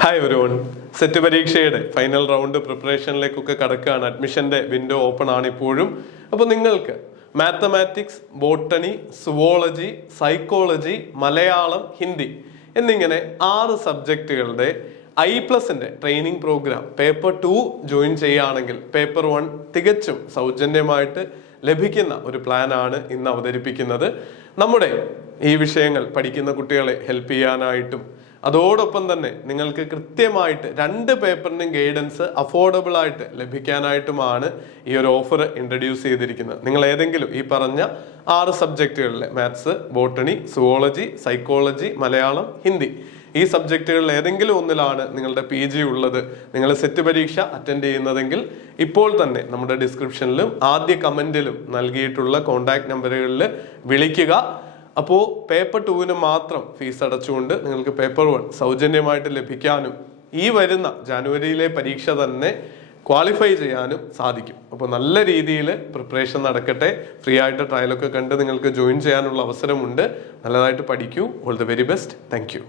Hi everyone. Set പരീക്ഷയുടെ final round പ്രിപ്പറേഷനിലേക്കൊക്കെ കടക്കുകയാണ്. അഡ്മിഷന്റെ window open ആണ് ഇപ്പോഴും. അപ്പോൾ നിങ്ങൾക്ക് mathematics, botany, zoology, psychology, Malayalam, Hindi എന്നിങ്ങനെ 6 സബ്ജക്റ്റുകളുടെ I+ന്റെ ട്രെയിനിങ് പ്രോഗ്രാം പേപ്പർ 2 ജോയിൻ ചെയ്യുകയാണെങ്കിൽ പേപ്പർ 1 തികച്ചും സൗജന്യമായിട്ട് ലഭിക്കുന്ന ഒരു പ്ലാനാണ് ഇന്ന് അവതരിപ്പിക്കുന്നത്. നമ്മുടെ ഈ വിഷയങ്ങൾ പഠിക്കുന്ന കുട്ടികളെ ഹെൽപ്പ് ചെയ്യാനായിട്ടും അതോടൊപ്പം തന്നെ നിങ്ങൾക്ക് കൃത്യമായിട്ട് 2 പേപ്പറിനും ഗൈഡൻസ് അഫോർഡബിൾ ആയിട്ട് ലഭിക്കാനായിട്ടുമാണ് ഈ ഒരു ഓഫർ ഇൻട്രൊഡ്യൂസ് ചെയ്തിരിക്കുന്നത്. നിങ്ങൾ ഏതെങ്കിലും ഈ പറഞ്ഞ 6 സബ്ജക്റ്റുകളിലെ maths, botany, zoology, psychology, Malayalam, Hindi ഈ സബ്ജക്റ്റുകളിൽ ഏതെങ്കിലും ഒന്നിലാണ് നിങ്ങളുടെ PG ഉള്ളത്, നിങ്ങൾ സെറ്റ് പരീക്ഷ അറ്റൻഡ് ചെയ്യുന്നതെങ്കിൽ ഇപ്പോൾ തന്നെ നമ്മുടെ ഡിസ്ക്രിപ്ഷനിലും ആദ്യ കമന്റിലും നൽകിയിട്ടുള്ള കോൺടാക്ട് നമ്പറുകളിൽ വിളിക്കുക. അപ്പോൾ പേപ്പർ 2 മാത്രം ഫീസ് അടച്ചുകൊണ്ട് നിങ്ങൾക്ക് പേപ്പർ 1 സൗജന്യമായിട്ട് ലഭിക്കാനും ഈ വരുന്ന ജനുവരിയിലെ പരീക്ഷ തന്നെ ക്വാളിഫൈ ചെയ്യാനും സാധിക്കും. അപ്പോൾ നല്ല രീതിയിൽ പ്രിപ്പറേഷൻ നടക്കട്ടെ. ഫ്രീ ആയിട്ട് ട്രയലൊക്കെ കണ്ട് നിങ്ങൾക്ക് ജോയിൻ ചെയ്യാനുള്ള അവസരമുണ്ട്. നല്ലതായിട്ട് പഠിക്കൂ. All the very best. Thank U.